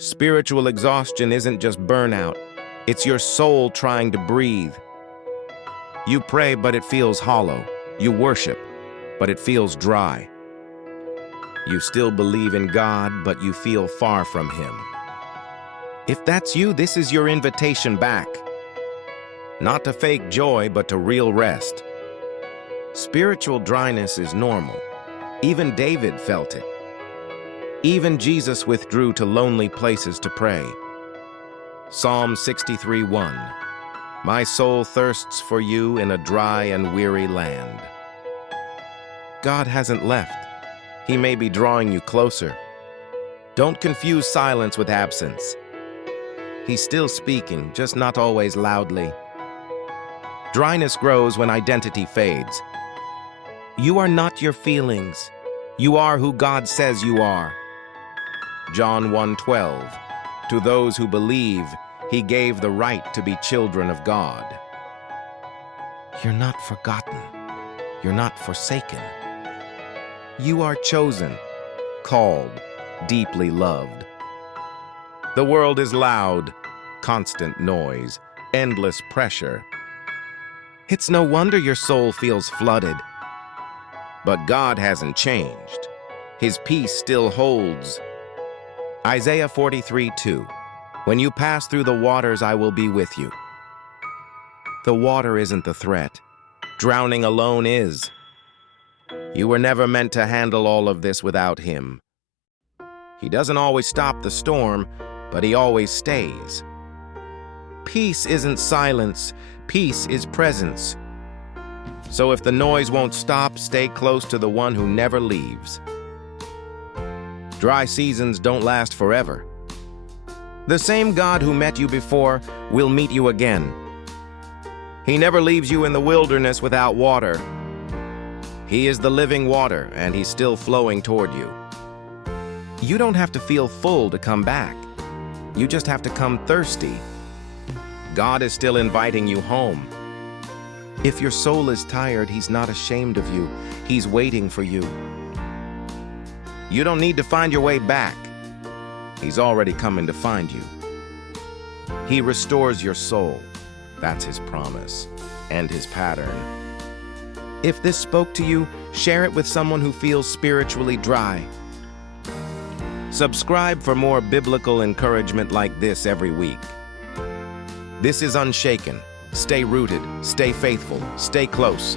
Spiritual exhaustion isn't just burnout, it's your soul trying to breathe. You pray, but it feels hollow. You worship, but it feels dry. You still believe in God, but you feel far from Him. If that's you, this is your invitation back. Not to fake joy, but to real rest. Spiritual dryness is normal. Even David felt it. Even Jesus withdrew to lonely places to pray. Psalm 63:1. My soul thirsts for you in a dry and weary land. God hasn't left. He may be drawing you closer. Don't confuse silence with absence. He's still speaking, just not always loudly. Dryness grows when identity fades. You are not your feelings. You are who God says you are. John 1:12. To those who believe, He gave the right to be children of God. You're not forgotten. You're not forsaken. You are chosen, called, deeply loved. The world is loud, constant noise, endless pressure. It's no wonder your soul feels flooded. But God hasn't changed. His peace still holds. Isaiah 43:2. When you pass through the waters, I will be with you. The water isn't the threat. Drowning alone is. You were never meant to handle all of this without Him. He doesn't always stop the storm, but He always stays. Peace isn't silence. Peace is presence. So if the noise won't stop, stay close to the one who never leaves. Dry seasons don't last forever. The same God who met you before will meet you again. He never leaves you in the wilderness without water. He is the living water, and He's still flowing toward you. You don't have to feel full to come back. You just have to come thirsty. God is still inviting you home. If your soul is tired, He's not ashamed of you. He's waiting for you. You don't need to find your way back. He's already coming to find you. He restores your soul. That's His promise and His pattern. If this spoke to you, share it with someone who feels spiritually dry. Subscribe for more biblical encouragement like this every week. This is Unshaken. Stay rooted, stay faithful, stay close.